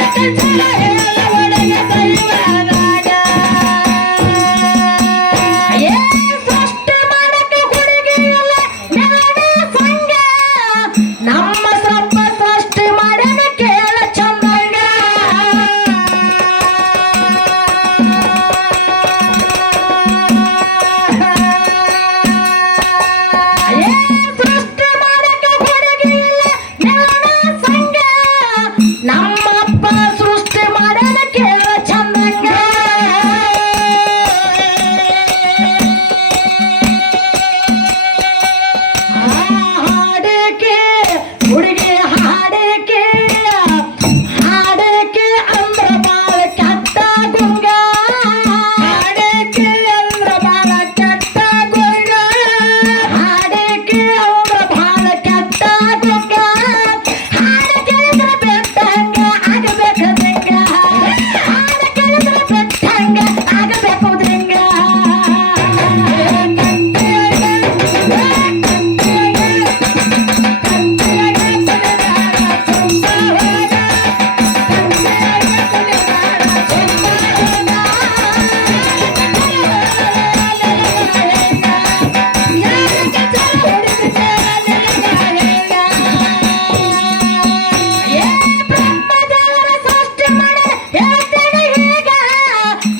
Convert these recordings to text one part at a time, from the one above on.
ಯಾರ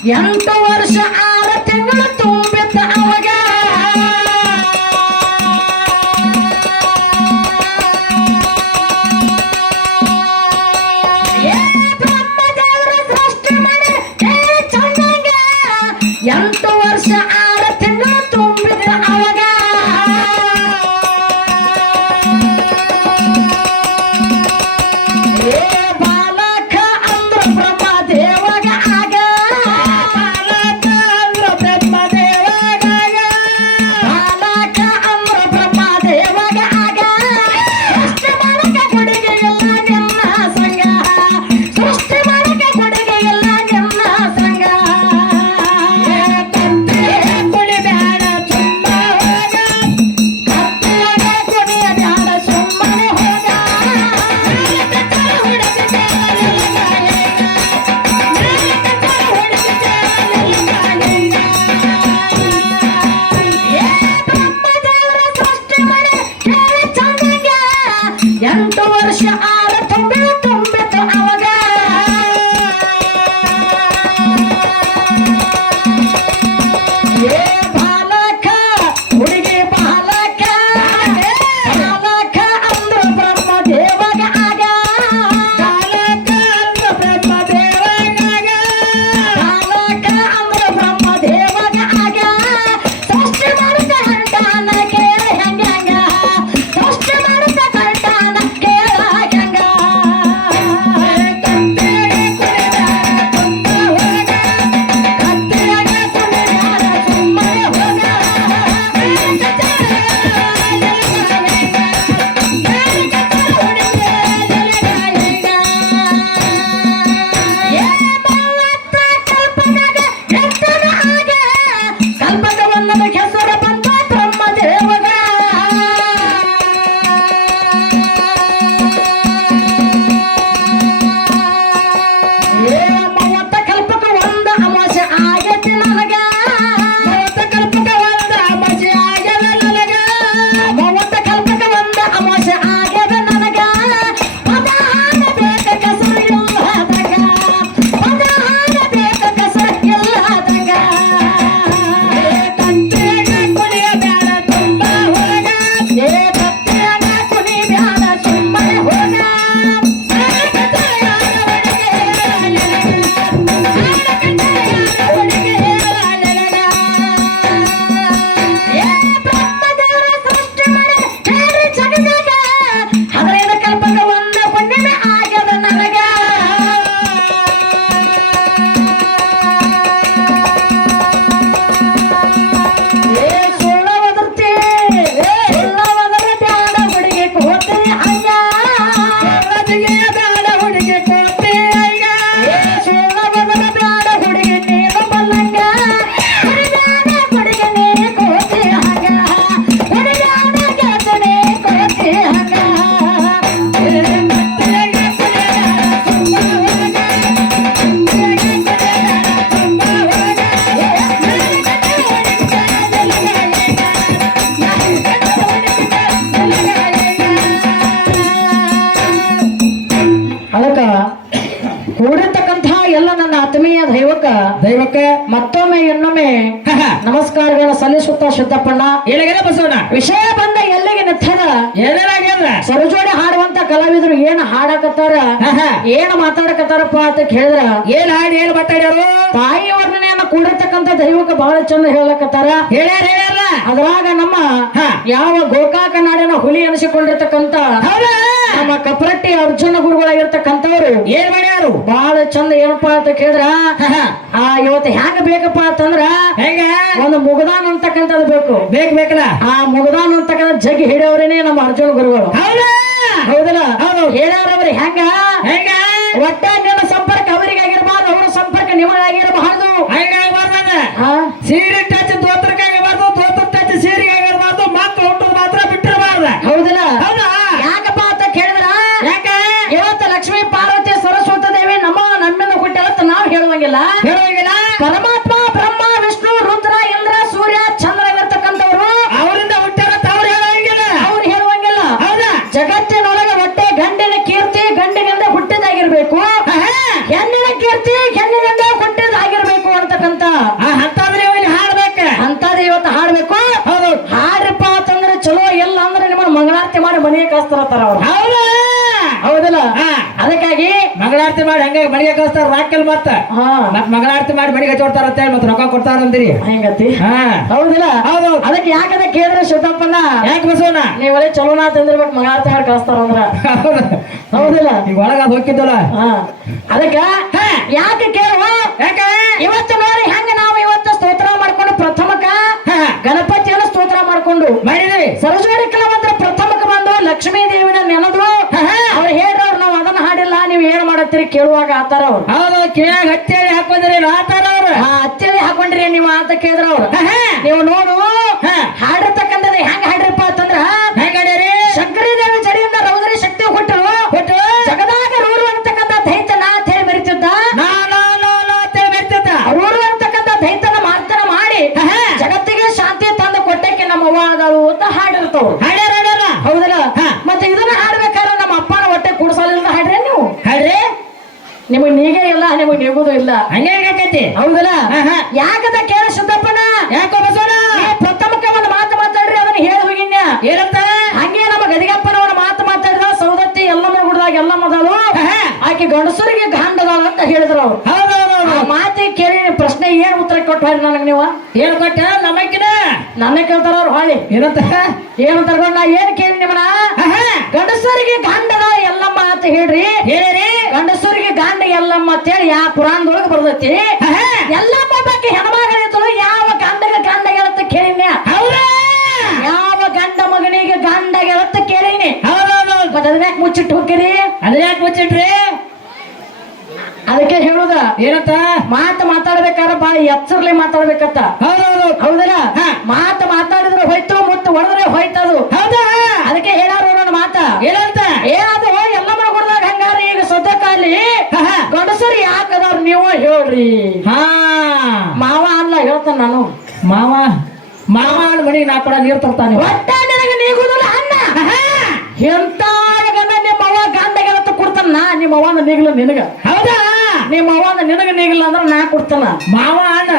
羊肉 ಕೂಡಿರ್ತಕ್ಕಂತಹ ಎಲ್ಲ ನನ್ನ ಆತ್ಮೀಯ ದೈವಕ ದೈವಕ ಮತ್ತೊಮ್ಮೆ ಇನ್ನೊಮ್ಮೆ ನಮಸ್ಕಾರಗಳ ಸಲ್ಲಿಸುತ್ತಾ ಶುದ್ಧಪ್ಪಣ್ಣ ಎಳಗನ ಬಸವಣ್ಣ? ವಿಷಯ ಬಂದ ಎಲ್ಲಿಗೆ ನಿತ್ಯದ ಏನೇನಾಗ್ಯದ ಸರಜೋಡಿ ಹಾಡುವಂತ ಕಲಾವಿದರು ಏನ್ ಹಾಡಕತ್ತಾರ? ಏನ್ ಮಾತಾಡಕತ್ತಾರಪ್ಪ ಅಂತ ಕೇಳಿದ್ರ? ಏನ್ ಹಾಡಿ ಏನ್ ಮಾತಾಡ್ಯಾರು ತಾಯಿ ವರ್ಣನೆಯನ್ನ ಕೂಡಿರ್ತಕ್ಕಂತ ದೈವಕ ಬಹಳ ಚಂದ ಹೇಳಕತ್ತಾರ. ಹೇಳ್ಯಾರ ಹೇಳ್ಯಾರ. ಅದ್ರಾಗ ನಮ್ಮ ಯಾವ ಗೋಕಾಕ ನಾಡಿನ ಹುಲಿ ಅನಿಸಿಕೊಂಡಿರ್ತಕ್ಕಂತ ನಮ್ಮ ಕಪ್ಪರಟ್ಟಿ ಅರ್ಜುನ ಗುರುಗಳಾಗಿರ್ತಕ್ಕಂಥವ್ರು. ಏನ್ ಮಾಡ್ಯಾರು? ಬಹಳ ಚಂದ ಏನಪ್ಪಾ ಅಂತ ಕೇಳಿದ್ರ? ಆ ಇವತ್ತು ಹೆಂಗ ಬೇಕಪ್ಪ ಅಂತಂದ್ರ ಹೆಂಗ? ಒಂದು ಮುಗದಾನ್ ಅಂತಕ್ಕಂಥದ್ದು ಬೇಕು. ಬೇಕ್ ಬೇಕಲ್ಲ? ಆ ಮುಗದಾನ್ ಅಂತಕ್ಕಂಥ ಜಗ್ಗಿ ಹಿಡಿಯವ್ರೇನೆ ನಮ್ಮ ಅರ್ಜುನ ಗುರುಗಳು. ಹೌದಲ್ಲ? ಹೌದು. ಹೇಳವ್ರವ್ರಿ ಹೆಂಗ? ಹೆಂಗ? ಒಟ್ಟ ಕೆಲಸ ಮನೆಗೆ ತರ ಅವ್ರು. ಹೌದಲ್ಲ? ಅದಕ್ಕಾಗಿ ಮಗಳಾರ್ತಿ ಮಾಡಿ ಹಂಗ ಮನೆಗೆ ಕಳಿಸ್ತಾರ ರಾಕಲ್ ಮತ್ತ. ಮಗಳಾರ್ತಿ ಮಾಡಿ ಮನೆಗೆ ಹಚ್ಚೋಡ್ತಾರ ಅಂತ ಮತ್ತೆ ರೊಕ್ಕ ಕೊಡ್ತಾರ ಅಂತೀರಿ ಹೆಂಗತಿ? ಹೌದಿಲ್ಲ? ಹೌದು. ಅದಕ್ಕೆ ಯಾಕಂದ್ರೆ ಕೇಳಿದ್ರೆ ಶುದ್ಧಪ್ಪನ? ಯಾಕೆ ಬಸವಣ್ಣ? ನೀವ್ ಒಳ್ಳೆ ಚಲೋನ ತಂದಿರ್ಬೇಕು ಮಗಳಾರ್ತಿ ಮಾಡಿ ಕಳಿಸ್ತಾರ ಅಂದ್ರ. ಹೌದಿಲ್ಲ? ಈಗ ಒಳಗ ಅದು ಹೋಗಿದ್ದಲ್ಲ ಅದಕ್ಕ ಯಾಕೆ ಕೇಳುವ? ಯಾಕ? ಇವತ್ತು ನೋಡಿ ಹೆಂಗ ನಾವು ಇವತ್ತು ಸ್ತೋತ್ರ ಮಾಡ್ಕೊಂಡು ಪ್ರಥಮಕ ಗಣಪತಿಯನ್ನು ಸ್ತೋತ್ರ ಮಾಡ್ಕೊಂಡು ಮಾಡಿದ್ರಿ ಸರಸ್ವತಿ ಮಾತ್ರ ಪ್ರಥಮಕ ಲಕ್ಷ್ಮೀ ದೇವಿನ ನೆನದ್ರು ಅವ್ರು ಹೇಳ್ರವ್ರು ನಾವು ಅದನ್ನ ಹಾಡಿಲ್ಲ ನೀವು ಏನ್ ಮಾಡತ್ತೀರಿ? ಕೇಳುವಾಗ ಆತಾರ ಅವ್ರು. ಹೌದು ಕೇಳಿ ಹತ್ತೇಳಿ ಹಾಕೊಂಡ್ರಿ ಆತಾರ ಅವ್ರು. ಅಚ್ಚಳಿ ಹಾಕೊಂಡ್ರಿ ನೀವು ಅಂತ ಕೇಳಿದ್ರ ಅವ್ರು. ನೀವು ನೋಡು ಹಾ. ಹಂಗೆ ಹೆಂಗಾಕೈತಿ? ಹೌದಲ್ಲ? ಯಾಕದ ಕೇಳ ಸಿದ್ದಪ್ಪನ ಯಾಕೋ ಬಸವನ ಪ್ರಥಮಕ್ಕೆ ಒಂದು ಮಾತು ಮಾತಾಡ್ರಿ ಅದನ್ನ ಹೇಳಿ ಹೋಗಿನ್ಯ ಏನಂತ? ಹಂಗೆ ನಮ್ಮ ಗದಿಗಪ್ಪನವರ ಮಾತು ಮಾತಾಡಿದ ಸೌದತ್ತಿ ಎಲ್ಲಮ್ಮ ಹುಡುದಾಗ ಎಲ್ಲಮ್ಮ ಅದಾಳು. ಆಕೆ ಗಂಡಸರಿಗೆ ಗಾಂಡದಾಳ ಅಂತ ಹೇಳಿದ್ರು ಅವ್ರು. ಮಾತಿ ಕೇಳಿ ಪ್ರಶ್ನೆ ಏನ್ ಉತ್ತರ ಕೊಟ್ಟು ಹೇಳಿ ನನಗೆ ನೀವು? ಏನ್ ಕೊಟ್ಟ? ನಮ್ಮಕ್ಕಿನ? ನನ್ನ ಕೇಳ್ತಾರ ಅವ್ರು ಹೊಳ್ಳಿ ಏನಂತ? ಏನು ತಗೊಂಡ ನಾ ಏನ್ ಕೇಳಿ ನಿಮ್ಮನ. ಗಂಡಸರಿಗೆ ಗಾಂಡದ ಎಲ್ಲಮ್ಮ ಅಂತ ಹೇಳ್ರಿ. ಹೇಳಿರಿ. ಗಂಡಸರಿಗೆ ಗಾಂಡ ಎಲ್ಲಮ್ಮ ಅಂತ ಹೇಳಿ ಯಾವ ಪುರಾಣದೊಳಗೆ ಬರ್ತೈತಿ. ಎಲ್ಲಮ್ಮ ಬಗ್ಗೆ ಹೆಣ್ಮಗಳಿದ್ದಳು ಯಾವ ಗಂಡಗ ಗಂಡ ಗೆಳತ್ತ ಕೇಳಿನ. ಹೌದಾ? ಯಾವ ಗಂಡ ಮಗನಿಗೆ ಗಂಡ ಗೆಳತ್ತ ಕೇಳಿನಿ. ಹೌದು ಹೌದು ಹೌದು ಮತ್ತೆ ಯಾಕೆ ಮುಚ್ಚಿಟ್ಟು ಹೋಗಿರಿ ಅದ್ರ ಯಾಕೆ ಮುಚ್ಚಿಟ್ರಿ? ಅದಕ್ಕೆ ಹೇಳುದ. ಏನಂತ? ಮಾತು ಮಾತಾಡ್ಬೇಕಾರ ಬಾಳ ಎಚ್ಚರ್ಲಿ ಮಾತಾಡ್ಬೇಕತ್ತ ಹೌದೌದು. ಹೌದು ಹೌದಲ್ಲ? ಮಾತ ಮಾತು ಮಾತಾಡಿದ್ರೆ ಹೋಯ್ತು ಮುತ್ತು ಹೊಡೆದ್ರೆ ಹೋಯ್ತದು. ಹೌದಾ? ಅದಕ್ಕೆ ಹೇಳಾರ ನನ್ನ ಮಾತ. ಏನಂತ? ಏನದು ಎಲ್ಲಮ್ಮನ ಗುಡ್ದಾಗ ಹಂಗಾರ ಈಗ ಆಹಾ. ಗಂಡಸರು ಯಾಕದವ್ರು ನೀವು ಹೇಳ್ರಿ. ಹಾ. ಮಾವ ಅಲ್ಲ ಹೇಳ್ತಾನ ನಾನು. ಮಾವ ಮಾವ ಅಣ್ಣ ಮನೆಗೆ ನಾ ಕೂಡ ನೀರ್ ತರ್ತಾನೆ. ಒಟ್ಟ ನಿನಗೆ ನೀಗುದಿಲ್ಲ ಅನ್ನ ಎಂತ ಗಂಡ ನಿಮ್ಮ ಅವ್ವ ಗಂಡ ಗೆಳತ ಕೊಡ್ತಾನ ನಾ ನಿಮ್ಮ ನೀಗಲ ನಿನಗ. ಹೌದಾ? ನಿಮ್ಮ ಅವ್ವನ ನಿನಗ ನೀಗಿಲ್ಲ ಅಂದ್ರೆ ನಾ ಕೊಡ್ತಾನ. ಮಾವ ಅಣ್ಣ.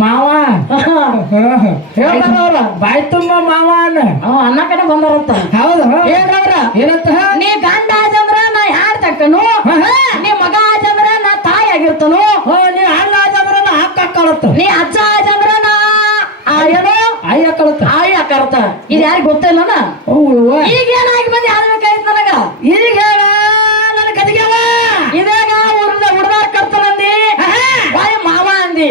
ಮಾವ. ಹೇಳ್ತಾರ ಬಾಯ್ ತುಂಬ ಮಾವ ಅಣ್ಣ. ಅವ ಅನ್ನ ಕಡೆ ಬಂದಾರಂತ. ಹೌದು ಹೇಳ್ರವ್ರ ಏನಂತ? ನೀ ಗಂಡ ಆದಂದ್ರ ನಾ ಯಾರ್ ತಕ್ಕನು ನೀ ಮಗ ಆಜಂದ್ರ ನಾ ತಾಯಿ ಆಗಿರ್ತನು. ನೀ ಅಣ್ಣ ಆಜಂದ್ರ ನಾ ಅಕ್ಕ ಕಳತ್ತ ನೀ ಅಜ್ಜ ಆಜಂದ್ರ ನಾ ಆ ಏನು ಅಯ್ಯ ಕಳತ್ತ ಆಯಿ ಅಕ್ಕರ್ತ ಇದು ಯಾರಿಗೆ ಗೊತ್ತಿಲ್ಲನ ಈಗ ಏನಾಗಿ ಬಂದು ಹೇಳ್ಬೇಕಾಯ್ತು ನನಗ? ಈಗ ಹೇಳ ನನ್ನ ಕದಿಗೆವ ಇದಾಗ ಉರ್ದ ಉಡ್ದಾರ ಕರ್ತನಂದಿ ಬಾಯಿ ಮಾವ ಅಂದಿ.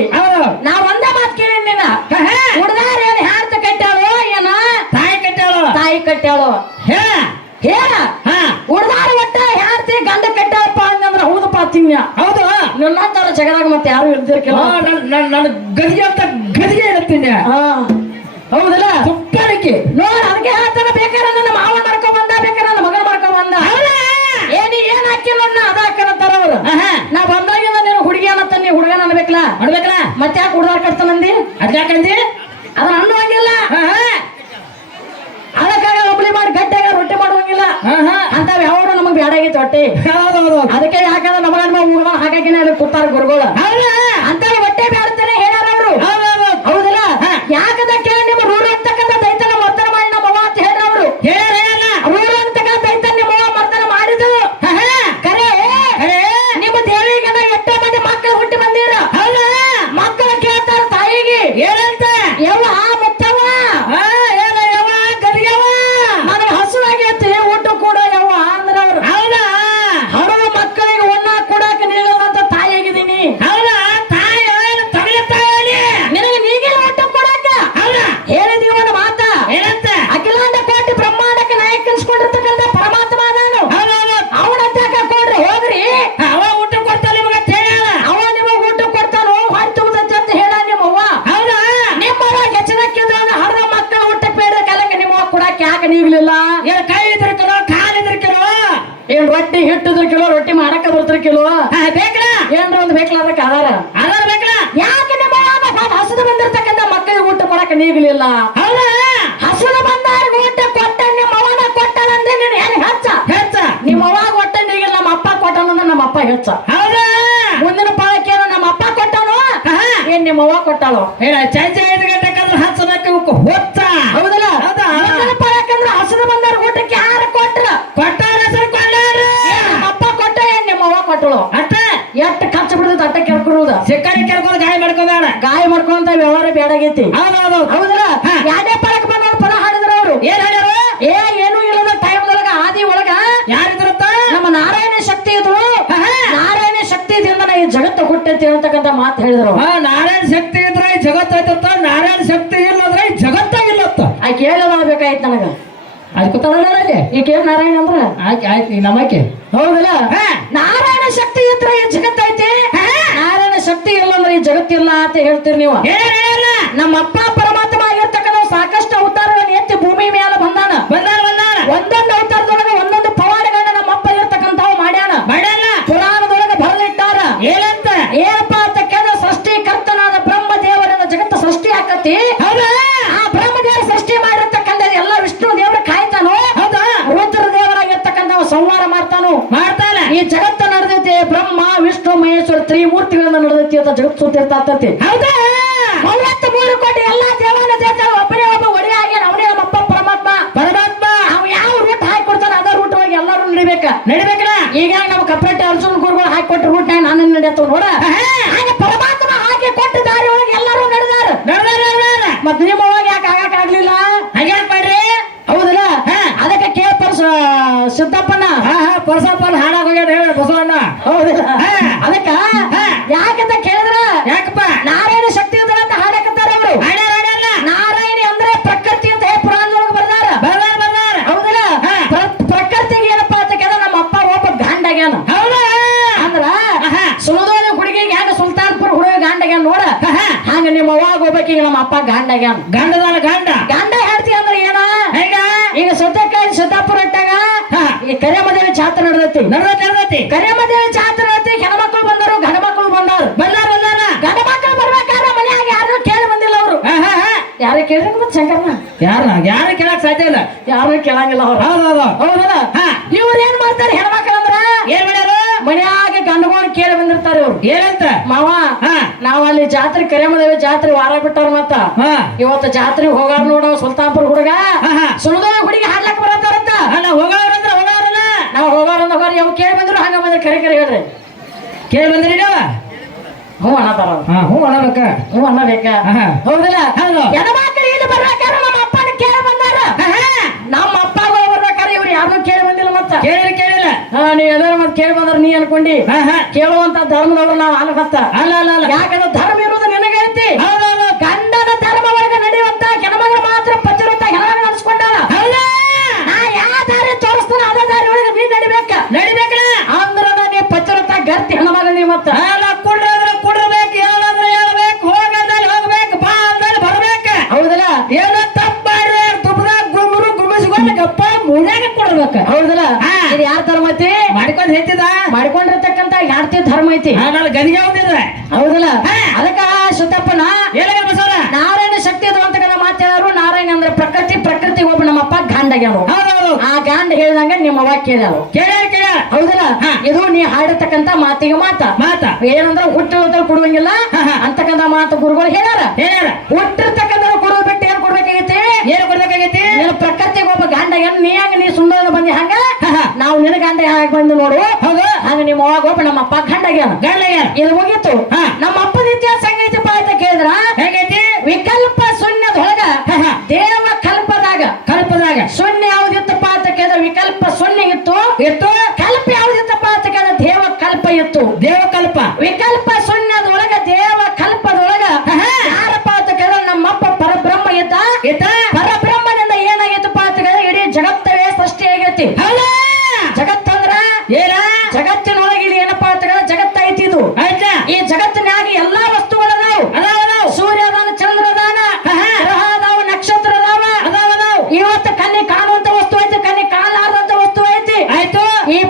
ನಾ ಒಂದೇ ಮಾತು ಕೇಳಿ ನಿನ್ನ. ಉಡ್ದಾರ ಏನ್ ಹ್ಯಾರ್ತ ಕಟ್ಟಾಳು ಏನ? ತಾಯಿ ಕಟ್ಟಾಳು ತಾಯಿ ಕಟ್ಟಾಳು ಹೇಳ. ಹೇಳ ಹಾ ಉಡ್ದಾರ ಒಟ್ಟ ಹ್ಯಾರ್ತಿ ಗಂಡ ಕಟ್ಟಾಳಪ್ಪ ಅಂದ್ರ ತಿನ್ಯ ಹೌದು? ನನ್ನಂತರ ಜಗದಾಗ ಮತ್ತೆ ಯಾರು ಇರ್ದಿರ್ಕಿಲ್ಲ ನನ್ನ ಗದಿಗೆ ಅಂತ ಗದಿಗೆ ಇರುತ್ತೀನಿ. ಹೌದಲ್ಲ? ತುಪ್ಪಳಿಕೆ ನೋಡಿ ಅದಕ್ಕೆ ಹೇಳ್ತಾನ ಬೇಕಾರೆ ನನ್ನ ಮಾವ ಮಾಡ್ಕೊಂಡ್ ಬಂದ ಬೇಕಾರೆ ನನ್ನ ಮಗನ ಮಾಡ್ಕೊಂಡ್ ಬಂದ. ಏನಿ ಏನ್ ಹಾಕಿ ನೋಡ್ ಅದ ಹಾಕನತ್ತಾರ ಅವ್ರು. ನಾ ಬಂದಾಗಿಂದ ನೀನು ಹುಡುಗಿ ಅನ್ನತ್ತ ನೀ ಹುಡುಗನ ಅನ್ಬೇಕಲ್ಲ ಮಾಡ್ಬೇಕಲ್ಲ? ಮತ್ತೆ ಯಾಕೆ ಹುಡುಗಾರ ಕಟ್ತಾನಂದಿ ಅದ್ಯಾಕಂದಿ ಅದನ್ನ ಅನ್ನುವಂಗಿಲ್ಲ ಹಾ ಹಾ ಅದಕ್ಕಾಗ ಒಬ್ಳಿ ಮಾಡಿ ಗಟ್ಟಿಯಾಗ ರೊಟ್ಟಿ ಮಾಡುವಂಗಿಲ್ಲ ಹಾ ಹಾ ಅಂತಾವ್ ಯಾವ ನಮಗ್ ಬ್ಯಾಡಾಗಿತ್ತು ಹೊಟ್ಟೆ ಹೌದು ಹೌದು ಅದಕ್ಕೆ ಯಾಕಂದ್ರೆ ನಮಗ ಹುಡುಗನ ಹಾಕಾಕಿನ ಕೂತಾರ ಗುರುಗಳು. ಅಂತ ರೊಟ್ಟಿ ಹಿಟ್ಟಿದ್ರ ಕಿಲೋ ರೊಟ್ಟಿ ಮಾಡಕ ಬರ್ತಿರ ಕಿಲೋ. ಬೇಕಲ್ಲ ಏನ್ರ ಒಂದ್ ಬೇಕಲ್ಲ ಅದಕ್ಕೆ ಆಧಾರ? ಅದಾರ ಬೇಕಲ್ಲ ಯಾಕೆ ನಿಮ್ಮ ಹಸಿದು ಬಂದಿರ್ತಕ್ಕಂಥ ಮಕ್ಕಳಿಗೆ ಊಟ ಮಾಡಕ ನೀಗ್ಲಿಲ್ಲ? ಹೌದಾ? ಹಸದು ಬಂದಾರ ಊಟ ಕೊಟ್ಟ ನಿಮ್ಮ ಅವನ ಕೊಟ್ಟನಂದ್ರೆ ನೀನು ಹೆಂಗ್ ಹೆಚ್ಚ? ಹೆಚ್ಚ. ನಿಮ್ಮ ಅವಾಗ ಒಟ್ಟ ನೀಗಿಲ್ಲ ನಮ್ಮ ಅಪ್ಪ ಕೊಟ್ಟನಂದ್ರೆ ನಮ್ಮ ಅಪ್ಪ ಹೆಚ್ಚ. ಹೌದಾ? ಮುಂದಿನ ಪಾಳಕ್ಕೇನು ಏನು ನಮ್ಮ ಅಪ್ಪ ಕೊಟ್ಟನು. ಏನ್ ನಿಮ್ಮ ಅವ್ವ ಕೊಟ್ಟಳು. ಹೇಳ ಚಂಚ ಐದು ಗಂಟೆ ಕಲ್ಲು ಹಚ್ಚಬೇಕು ಹೊತ್ತ ಕೆರ್ಕೊಡುದ ಕೆರ್ಕೊಂಡು ಗಾಯ ಮಾಡ್ಕೋಬೇಡ ಗಾಯ ಮಾಡ್ಕೊಂತ ವ್ಯವಹಾರ ಬೇಡಾಗೈತಿ ಹೌದೌದು ಹೌದ್ರ ಯಾರೇ ಪರಕ್ ಬಂದ ಪದ ಹಾಡಿದ್ರ ಅವರು. ಏನ್ ಹಾಡ್ಯಾರು? ಏ ಏನು ಇಲ್ಲದ ಒಳಗ ಆದಿ ಒಳಗ ಯಾರಿದ್ರತ್ತ ನಮ್ಮ ನಾರಾಯಣ ಶಕ್ತಿ ಇದ್ರು ನಾರಾಯಣ ಶಕ್ತಿ ನಾ ಈ ಜಗತ್ತು ಹುಟ್ಟೈತಿ ಅಂತಕ್ಕಂತ ಮಾತು ಹೇಳಿದ್ರು. ನಾರಾಯಣ ಶಕ್ತಿ ಇದ್ರೆ ಈ ಜಗತ್ತು ಐತತ್ತ ನಾರಾಯಣ ಶಕ್ತಿ ಇಲ್ಲ ಅಂದ್ರೆ ಈ ಜಗತ್ತ ಇಲ್ಲತ್ತ ಆ ಹೇಳೋದ ಬೇಕಾಯ್ತು ನನಗ. ಅದಕ್ಕೆ ಅಲ್ಲಿ. ಈಕೆ ನಾರಾಯಣ ಅಂದ್ರ? ಆಯ್ತು ಆಯ್ತು ಈ ನಮ್ಮಕ್ಕೆ. ಹೌದಲ್ಲ? ನಾರಾಯಣ ಶಕ್ತಿ ಇದ್ರೆ ಈ ಜಗತ್ತೈತಿ. ಶಕ್ತಿ ಇಲ್ಲ ಅಂದ್ರೆ ಈ ಜಗತ್ತಿಲ್ಲ ಅಂತ ಹೇಳ್ತೀರಿ ನೀವು? ನಮ್ಮ ಅಪ್ಪ ಪರಮಾತ್ಮ ಆಗಿರ್ತಕ್ಕಂಥ ಸಾಕಷ್ಟು ಅವತಾರಗಳನ್ನು ಎತ್ತಿ ಭೂಮಿ ಮೇಲೆ ಬಂದಾನ. ಬಂದಾನ ಬಂದಾನ. ಒಂದೊಂದು ಅವತಾರದೊಳಗೆ ಒಂದೊಂದು ಪವಾಡಗಳನ್ನ ನಮ್ಮ ಅಪ್ಪ ಇರ್ತಕ್ಕಂಥವು ಮಾಡ್ಯಾನ ಮಾಡಲ್ಲ ಪುರಾಣದೊಳಗೆ ಬರೆದಿಟ್ಟಾರ ಏನಂತ ಏನಪ್ಪಾ ಅಂತ ಕೇಳಿದ್ರೆ ಸೃಷ್ಟಿಕರ್ತನಾದ ಬ್ರಹ್ಮ ದೇವರನ್ನ ಜಗತ್ತು ಸೃಷ್ಟಿ ಆಕತಿ ಹೌದಾ ಆ ಬ್ರಹ್ಮ ದೇವರು ಸೃಷ್ಟಿ ಮಾಡಿರ್ತಕ್ಕಂಥ ಎಲ್ಲ ವಿಷ್ಣು ದೇವರ ಕಾಯ್ತಾನೋ ಹೌದಾ ರುದ್ರ ದೇವರಾಗಿರ್ತಕ್ಕಂಥ ಸಂಹಾರ ಮಾಡ್ತಾನು ಮಾಡ್ತಾನ ಈ ಜಗತ್ತು ನಡೆದೈತಿ ಬ್ರಹ್ಮ ವಿಷ್ಣು ಮಹೇಶ್ವರ ತ್ರಿಮೂರ್ತಿಗಳನ್ನ ನಡೆದೈತಿ ಅಂತ ಸುತ್ತಿರ್ತಾತತಿ ಹೌದಾ? ಮೂವತ್ತು ಮೂರು ಕೋಟಿ ಎಲ್ಲಾ ದೇವಾನ ದೇವತೆಗಳು ಒಬ್ಬನೇ ಒಬ್ಬ ಒಡೆಯ ಆಗ್ಯಾನ ಅವನೇ ನಮ್ಮಪ್ಪ ಪರಮಾತ್ಮ. ಪರಮಾತ್ಮ? ಅವ್ ಯಾವ ರೂಟ್ ಹಾಕಿ ಕೊಡ್ತಾನ ಅದ ರೂಟ್ ಹೋಗಿ ಎಲ್ಲರೂ ನಡಿಬೇಕ. ನಡಿಬೇಕಲ್ಲ ಈಗ ನಮ್ಮ ಕಪ್ರೇಟ್ ಅರ್ಜುನ್ ಗುರುಗಳು ಹಾಕಿ ಕೊಟ್ಟ ರೂಟ್ ನಾನು ನಡೆಯತ್ತ ನೋಡ. ಹಾಗೆ ಪರಮಾತ್ಮ ಹಾಕಿ ಕೊಟ್ಟ ದಾರಿ ಒಳಗೆ ಎಲ್ಲರೂ ನಡೆದಾರ. ನಡ್ದಾರ ಮತ್ ನಿಮ್ಮ ಅವಾಗ ಯಾಕೆ ಆಗಕ್ ಆಗ್ಲಿಲ್ಲ? ಹಂಗ್ಯಾಕ್ ಮಾಡ್ರಿ? ಹೌದಲ್ಲ. ಅದಕ್ಕೆ ಕೇಳ್ತಾರ ಸಿದ್ದಪ್ಪನ ಹಾ ಹಾ ಪರಸಪ್ಪನ ಹಾಡಾಗ ಹೋಗ್ಯಾರ ಹೇಳ ಬಸವಣ್ಣ. ಹೌದಲ್ಲ. ಅದಕ್ಕ ಗಾಂಡಗ್ಯಾನ ಗಂಡದಾನ ಗಂಡ. ಗಂಡ ಹೇಳ್ತಿ ಅಂದ್ರೆ ಏನ? ಹೇಗ? ಈಗ ಸದ್ಯಕ್ಕೆ ಸಿದ್ದಾಪುರ ಇಟ್ಟಾಗ. ಈ ಕರಿಯಮ್ಮದೇವಿ ಜಾತ್ರೆ ನಡೆದೈತಿ. ನಡ್ದೈತಿ ನಡ್ದೈತಿ. ಕರಿಯಮ್ಮದೇವಿ ಜಾತ್ರೆ ನಡೆದೈತಿ ಹೆಣ್ಮಕ್ಳು ಬಂದರು ಗಂಡ ಮಕ್ಕಳು ಬಂದಾರು. ಬಂದಾರ ಬಂದಾರ. ಗಂಡ ಮಕ್ಕಳು ಬರ್ಬೇಕಾದ್ರೆ ಮನ್ಯಾಗ ಯಾರು ಕೇಳಿ ಬಂದಿಲ್ಲ ಅವರು. ಯಾರು ಕೇಳಿದ್ರೆ ಮತ್ತೆ ಶಂಕರ್ನ? ಯಾರ ಯಾರು ಕೇಳಕ್ ಸಾಧ್ಯ ಇಲ್ಲ? ಯಾರು ಕೇಳಂಗಿಲ್ಲ ಅವ್ರು. ಹೌದೌದು. ಹೌದಲ್ಲ? ಹಾ. ಇವ್ರು ಏನ್ ಮಾಡ್ತಾರೆ ಹೆಣ್ಮಕ್ಳು ಅಂದ್ರ ಏನ್ ಮಾಡ್ಯಾರು ಗಂಡಗಳು ಕೇಳಿ ಬಂದಿರ್ತಾರೆ ಇವ್ರು. ಏನಂತ? ಮಾವ ಹಾ. ನಾವ್ ಅಲ್ಲಿ ಜಾತ್ರೆ ಕರಿಯಮ್ಮದೇವಿ ಜಾತ್ರೆ ವಾರ ಬಿಟ್ಟಾರ ಮತ್ತ. ಇವತ್ತು ಜಾತ್ರೆ ಹೋಗಾರ ನೋಡ ಸುಲ್ತಾನ್ಪುರ ಹುಡುಗ. ಸುಳ್ದ ಹುಡುಗಿ ಹಾಡ್ಲಕ್ ಬರತ್ತಾರಂತ. ಅಲ್ಲ ಹೋಗಾರಲ್ಲ? ನಾವ್ ಹೋಗಾರ ಹೋಗಾರ. ಯಾವ ಕೇಳಿ ಬಂದ್ರು ಹಂಗ ಬಂದ್ರೆ ಕರೆ ಕರೆ ಹೇಳ್ರಿ. ಕೇಳಿ ಬಂದ್ರಿ ನೀವ? ಹ್ಞೂ ಅನ್ನತಾರ ಅವ್ರು. ಹೂ ಹ್ಞೂ ಅನ್ನಬೇಕ ಹ್ಞೂ ಅಣ್ಣ ಬೇಕಾ? ಹೌದಿಲ್ಲ? ಹೌದು. ಹೆಣ್ಮಕ್ಳು ಇಲ್ಲಿ ಬರ್ಬೇಕಾದ್ರೆ ನಮ್ಮ ಅಪ್ಪನ ಕೇಳಿ ಬಂದಾರ ನಮ್ಮ ಅಪ್ಪಗಳು ಬರ್ಬೇಕಾದ್ರೆ ಇವ್ರು ಯಾರನ್ನೂ ಕೇಳಿ ಬಂದಿಲ್ಲ ಮತ್ತ ಕೇಳಿಲ್ಲ ಕೇಳಿಲ್ಲ ಹಾ ನೀ ಎಲ್ಲಾರು ಮತ್ತೆ ಕೇಳಿ ಬಂದ್ರ ನೀ ಅನ್ಕೊಂಡಿ ಹಾ ಹಾ ಕೇಳುವಂತ ಧರ್ಮದವ್ರು ನಾವು ಅನ್ಕತ್ತ ಅಲ್ಲ ಅಲ್ಲ ಅಲ್ಲ ಯಾಕಂದ್ರೆ ಧರ್ಮ ಇರುವುದು ನಿನಗೆ ಐತಿ ಹೌದೌದು ಗಂಡನ ಧರ್ಮ ಒಳಗೆ ನಡೆಯುವಂತ ಹೆಣ್ಮಗಳು ಮಾತ್ರ ಪತಿರುತ್ತ ಹೆಣ್ಮಗಳು ನಡೆಸ್ಕೊಂಡಾಳ ಹೌದಾ ನಾ ಯಾವ ದಾರಿ ತೋರಿಸ್ತಾನ ಅದೇ ದಾರಿ ಒಳಗೆ ನೀ ನಡಿಬೇಕ ನಡಿಬೇಕಲ್ಲ ಐತಿ ನಾನು ಗದಿಗೆ ಹೋಗಿದ್ರೆ ಹೌದಲ್ಲ. ಅದಕ್ಕ ಸುತ್ತಪ್ಪನ ಹೇಳ ನಾರಾಯಣ ಶಕ್ತಿ ಅದು ಅಂತಕ್ಕಂಥ ಮಾತಾಡೋರು ನಾರಾಯಣ ಅಂದ್ರೆ ಪ್ರಕೃತಿ ಪ್ರಕೃತಿ ಒಬ್ಬ ನಮ್ಮಪ್ಪ ಗಾಂಡಗ್ಯಾನು ಹೌದೌದು. ಆ ಗಾಂಡ ಹೇಳಿದಂಗ ನಿಮ್ಮ ಕೇಳ್ಯಾವ ಕೇಳ್ಯಾರ ಕೇಳ ಹೌದಲ್ಲ. ಇದು ನೀ ಹಾಡಿರ್ತಕ್ಕಂತ ಮಾತಿಗೆ ಮಾತ. ಮಾತ. ಏನಂದ್ರ ಹುಟ್ಟಿರೋದ್ರ ಕೊಡುವಂಗಿಲ್ಲ. ಅಂತಕ್ಕಂತ ಮಾತು ಗುರುಗಳು ಹೇಳ್ಯಾರ. ಹೇಳ್ಯಾರ. ಹುಟ್ಟಿರ್ತಕ್ಕಂಥ ಗುರು ಬಿಟ್ಟು ಏನ್ ಕೊಡ್ಬೇಕಾಗೈತಿ? ಏನ್ ಕೊಡ್ಬೇಕಾಗೈತಿ? ನೀನು ಪ್ರಕೃತಿಗೆ ಒಬ್ಬ ಗಂಡ ನೀ ಹಂಗ ನೀ ಸುಂದರ ಬಂದಿ ಹಂಗ. ನಾವು ನಿನ್ನ ಗಂಡ ಹಾಕಿ ಬಂದು ನೋಡು. ಹಂಗ ನಿಮ್ಮ ಅವಾಗ ಒಬ್ಬ ನಮ್ಮ ಅಪ್ಪ ಗಂಡಗ್ಯಾನ ಇದು ಹೋಗಿತ್ತು. ನಮ್ಮ ಅಪ್ಪನ ಇತಿಹಾಸ ಹೆಂಗೈತಪ್ಪ ಅಂತ ಕೇಳಿದ್ರ? ಹೆಂಗೈತಿ? ವಿಕಲ್ಪ ಶೂನ್ಯದೊಳಗ ಒಳಗ. ದೇವ ಕಲ್ಪದಾಗ. ಕಲ್ಪದಾಗ. ಶೂನ್ಯ ಯಾವ್ದಿತ್ತಪ್ಪ ಅಂತ ಕೇಳಿದ್ರೆ? ವಿಕಲ್ಪ ಶೂನ್ಯ ಇತ್ತು. ಇತ್ತು ಕಲ್ಪ ಯಾವ್ದಿತ್ತಪ್ಪ ಅಂತ ಕೇಳಿದ್ರೆ? ದೇವ ಕಲ್ಪ ಇತ್ತು. ದೇವ ಕಲ್ಪ. ವಿಕಲ್ಪ ಶೂನ್ಯದೊಳಗ ಈ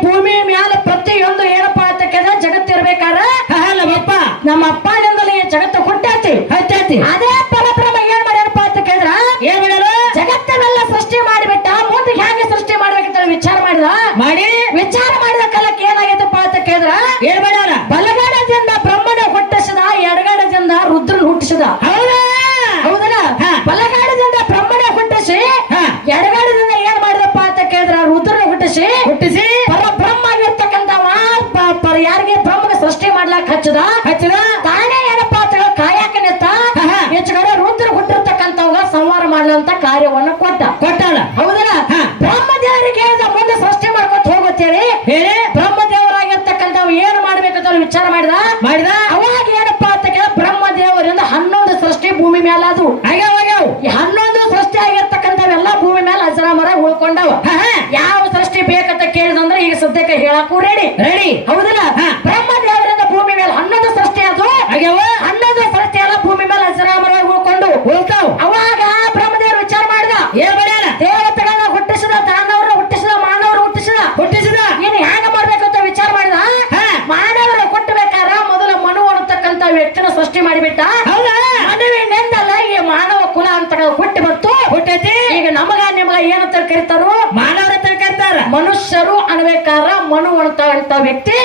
ರೆಡಿ ಹೌದಲ್ಲ? ಹಾ. ಬ್ರಹ್ಮದೇವರಿಂದ ಭೂಮಿ ಮೇಲೆ ಹನ್ನೊಂದು ಸೃಷ್ಟಿ ಅದು ಆಗ್ಯಾವ ಹನ್ನೊಂದು ಸೃಷ್ಟಿ ಎಲ್ಲ ಭೂಮಿ ಮೇಲೆ ಅಜರಾಮರವಾಗಿ ಉಳ್ಕೊಂಡು ಹೋಗ್ತಾವ ಅವಾಗ ಬ್ರಹ್ಮದೇವರು ವಿಚಾರ ಮಾಡಿದ ಏನ್ ಮಾಡ್ಯಾನ ದೇವತೆಗಳನ್ನ ಹುಟ್ಟಿಸಿದ ದಾನವರನ್ನ ಹುಟ್ಟಿಸಿದ ಮಾನವರು ಹುಟ್ಟಿಸಿದ ಹುಟ್ಟಿಸಿದ ಇನ್ನು ಹ್ಯಾಂಗ ಮಾಡ್ಬೇಕಂತ ವಿಚಾರ ಮಾಡಿದ ಹಾ. ಮಾನವರು ಕೊಟ್ಟಬೇಕಾರ ಮೊದಲು ಮನು ಅನ್ನತಕ್ಕಂತ ವ್ಯಕ್ತಿನ ಸೃಷ್ಟಿ ಮಾಡಿಬಿಟ್ಟ ಹೌದಾ ಮನುವಿನಿಂದಲ್ಲ ಈ ಮಾನವ ಕುಲ ಅಂತ ಹುಟ್ಟಿ ಬಂತು ಹುಟ್ಟೈತಿ ಈಗ ನಮಗ ನಿಮಗ ಏನಂತ ಕರೀತಾರು ಮಾನವರ ಕರ್ತಾರ ಮನುಷ್ಯರು ಅನ್ಬೇಕಾರ ಮನು ಅಂತ ಅಂತ ವ್ಯಕ್ತಿ.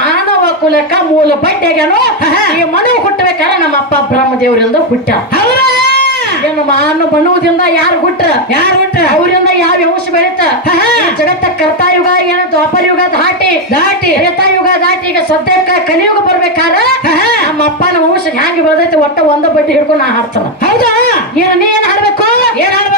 ಮಾನವ ಕುಲಕ ಮೂಲ ಬಡ್ಡೆಗನು. ಈ ಮನು ಹುಟ್ಟಬೇಕಾರ ನಮ್ಮ ಅಪ್ಪ ಬ್ರಹ್ಮದೇವರಿಂದ ಹುಟ್ಟ ಏನು ಮಾನು ಮನುವುದಿಂದ ಯಾರು ಹುಟ್ಟ್ರ ಯಾರು ಹುಟ್ಟ ಅವರಿಂದ ಯಾವ ವಂಶ ಬೆಳೀತ? ಜಗತ್ತ ಕರ್ತಾಯುಗ ಏನ ದ್ವಾಪರ ಯುಗ ದಾಟಿ. ದಾಟಿ. ಯುಗ ದಾಟಿ ಈಗ ಸದ್ಯಕ್ಕ ಕಲಿಯುಗ ಬರ್ಬೇಕಾರ. ನಮ್ಮ ಅಪ್ಪನ ವಂಶ ಹ್ಯಾಂಗ ಬೆಳೆದೈತಿ ಒಟ್ಟ ಒಂದ ಬಡ್ಡಿ ಹಿಡ್ಕೊಂಡು ನಾ ಹಾಡ್ತಾನ. ಹೌದಾ? ಏನ ನೀ ಏನ್ ಹಾಡ್ಬೇಕು? ಏನ್ ಆಡ್ಬೇಕು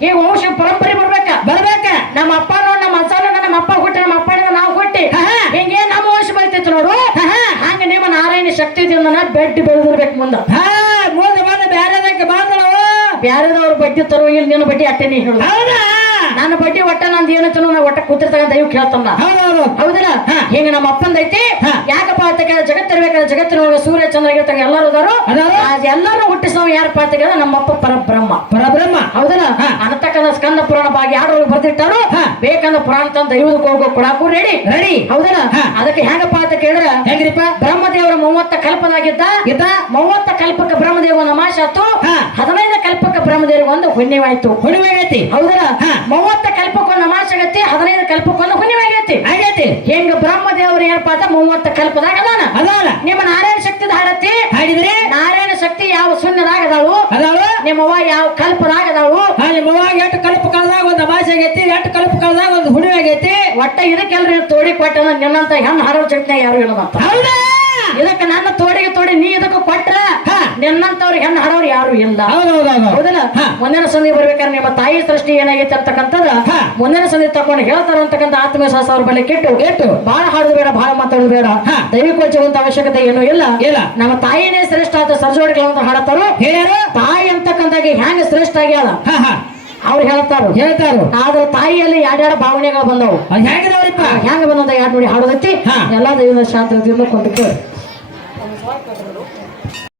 ಈ ವಂಶ ಪರಂಪರೆ ಬರ್ಬೇಕ? ಬರ್ಬೇಕ. ನಮ್ಮ ಅಪ್ಪ ನೋಡ್ ನಮ್ಮ ಅಜ್ಜ ನೋಡ್ ನಮ್ಮ ಅಪ್ಪ ಹುಟ್ಟಿ ನಮ್ಮ ಅಪ್ಪನಿಂದ ನಾವು ಹುಟ್ಟಿ. ಹಿಂಗೆ ನಮ್ಮ ವಂಶ ಬರ್ತಿತ್ತು ನೋಡು. ಹಂಗ ನಿಮ್ಮ ನಾರಾಯಣ ಶಕ್ತಿದಿಂದ ಬೆಡ್ ಬೆಳೆದಿರ್ಬೇಕು ಮುಂದ. ಹಾ ಮುಂದೆ ಬಂದ ಬ್ಯಾರೆದಕ್ಕೆ ಬಂದಳವ ಬ್ಯಾರದವ್ರ ಬಡ್ಡಿ ತರುವ ಇಲ್ಲಿ ನಿನ್ನ ಬಡ್ಡಿ ಅಟ್ಟೆ ನೀ ಹೇಳು ಹೌದಾ? ನನ್ನ ಬಡ್ಡಿ ಒಟ್ಟ ನಂದು ಏನಂತ ನಾ ಒಟ್ಟ ಕೂತಿರ್ತಕ್ಕಂಥ ದೈವ ಕೇಳ್ತಾನ ಹೌದಲ್ಲ. ಹಿಂಗ ನಮ್ಮ ಅಪ್ಪಂದೈತಿ. ಯಾಕಪ್ಪ ಅಂತ ಕೇಳ ಜಗತ್ತಿರ್ಬೇಕಾದ್ರೆ ಜಗತ್ತಿನೊಳಗೆ ಸೂರ್ಯ ಚಂದ್ರ ಇರ್ತಾಗ ಎಲ್ಲರೂ ಅದಾರು? ಎಲ್ಲರೂ ಹುಟ್ಟಿಸೋ ಯಾರಪ್ಪ ಅಂತ ಕೇಳಿದ್ರೆ ನಮ್ಮಪ್ಪ ಪರಬ್ರಹ್ಮ. ಪರಬ್ರಹ್ಮ. ಹೌದಲ್ಲ. ಅನ್ನತಕ್ಕಂಥ ಸ್ಕಂದ ಪುರಾಣ ಭಾಗ ಯಾರು ಬರ್ದಿಟ್ಟಾರು ಬೇಕಂದ್ರೆ ಬೇಕಂದ ಪುರಾಣ ತಂದ ದೈವದಕ್ಕೆ ಹೋಗೋ ಕೊಡಾಕು ರೆಡಿ. ರೆಡಿ. ಹೌದಲ್ಲ? ಅದಕ್ಕೆ ಹೆಂಗಪ್ಪ ಅಂತ ಕೇಳಿದ್ರೆ ಹೆಂಗ್ರಿಪ್ಪ? ಬ್ರಹ್ಮದೇವರ ಮೂವತ್ತ ಕಲ್ಪದಾಗಿದ್ದ ಇದ್ದ? ಮೂವತ್ತ ಕಲ್ಪಕ್ಕೆ ಬ್ರಹ್ಮದೇವ ನಮಾಶ ಆತು. ಹದಿನೈದು ಕಲ್ಪಕ್ಕೆ ಬ್ರಹ್ಮದೇವರಿಗೆ ಒಂದು ಹುಣ್ಯವಾಯ್ತು ಹುಣ್ಣಿಮೆ ಆಗೈತಿ ಹೌದಲ್ಲ. ಮೂವತ್ತ ಕಲ್ಪಕ್ಕೊಂದು ನಮಾಶ ಆಗೈತಿ ಹದಿನೈದು ಕಲ್ಪಕ್ಕೊಂದು ಹುಣ್ಣಿಮೆ ಆಗೈತಿ. ಆಗೈತಿ. ಹೆಂಗ ಬ್ರಹ್ಮದೇವರು ಏನಪ್ಪಾ ಅಂತ ಮೂವತ್ತ ಕಲ್ಪದಾಗ ಅದಾನ? ಅದಾನ. ನಿಮ್ಮ ನಾರಾಯಣ ಶಕ್ತಿ ಹಾಡತ್ತಿ ಹಾಡಿದ್ರಿ? ನಾರಾಯಣ ಶಕ್ತಿ ಯಾವ ಶೂನ್ಯದಾಗ ಅದಾವು? ಅದಾವು. ನಿಮ್ಮವ್ವ ಯಾವ ಕಲ್ಪದಾಗ ಅದಾವು? ಹಾ ನಿಮ್ಮ ಅವ್ವಾಗ ಎಷ್ಟು ಕಲ್ಪ ಕಾಲದಾಗ ಒಂದು ಅಮಾಸೆ ಆಗೈತಿ ಎಷ್ಟು ಕಲ್ಪ ಕಾಲದಾಗ ಒಂದು ಹುಣ್ಣಿಮೆ ಆಗೈತಿ. ಒಟ್ಟ ಇದಕ್ಕೆಲ್ರಿ ತೋಡಿ ಕೊಟ್ಟ ನಿನ್ನಂತ ಹೆಣ್ಣು ಹಾರೋ ಜಗತ್ನಾಗ ಯಾರು ಹೌದಾ? ಇದಕ್ಕೆ ನನ್ನ ತೋಡಿಗೆ ತೋಡಿ ನೀ ಇದಕ್ಕೆ ಕೊಟ್ರ? ಹಾ. ನಿನ್ನಂತವ್ರಿಗೆ ಹೆಣ್ಣು ಹಾಡೋರು ಯಾರು ಇಲ್ಲ. ಹೌದಲ್ಲ. ಮುಂದಿನ ಸಂಧಿ ಬರ್ಬೇಕಾದ್ರೆ ನಿಮ್ಮ ತಾಯಿ ಸೃಷ್ಟಿ ಏನಾಗೈತೆ ಅಂತಕ್ಕಂಥದ್ದು. ಮುಂದಿನ ಸಂಧಿ ತಕೊಂಡು ಹೇಳ್ತಾರ ಅಂತಕ್ಕಂಥ ಆತ್ಮವಿಶ್ವಾಸ ಅವ್ರ ಬಳಿ ಕೆಟ್ಟು ಕೆಟ್ಟು. ಬಹಳ ಹಾಡೋದು ಬೇಡ ಬಹಳ ಮಾತಾಡೋದು ಬೇಡ. ದೈವಿಕ ದೈವಿಕೋಚುವಂತ ಅವಶ್ಯಕತೆ ಏನು ಇಲ್ಲ. ಇಲ್ಲ. ನಮ್ಮ ತಾಯಿನೇ ಶ್ರೇಷ್ಠ ಅಂತ ಸರ್ಜೋಡಿಗಳಂತ ಹಾಡತ್ತಾರು? ಹೇಳ್ಯಾರು ತಾಯಿ ಅಂತಕ್ಕಂತಾಗಿ ಹ್ಯಾಂಗ ಶ್ರೇಷ್ಠ ಆಗ್ಯಾದ ಅವ್ರು ಹೇಳ್ತಾರು. ಹೇಳ್ತಾರು. ಆದ್ರೆ ತಾಯಿಯಲ್ಲಿ ಎರಡೆರಡು ಭಾವನೆಗಳು ಬಂದವು? ಹೆಂಗ ಬಂದಂತ ಎರಡು ನೋಡಿ ಹಾಡೋದೈತಿ. ಎಲ್ಲಾ ದೈವದ ಶಾಂತದಿಂದ ಕೊಂಡ್ಕೊಂಡು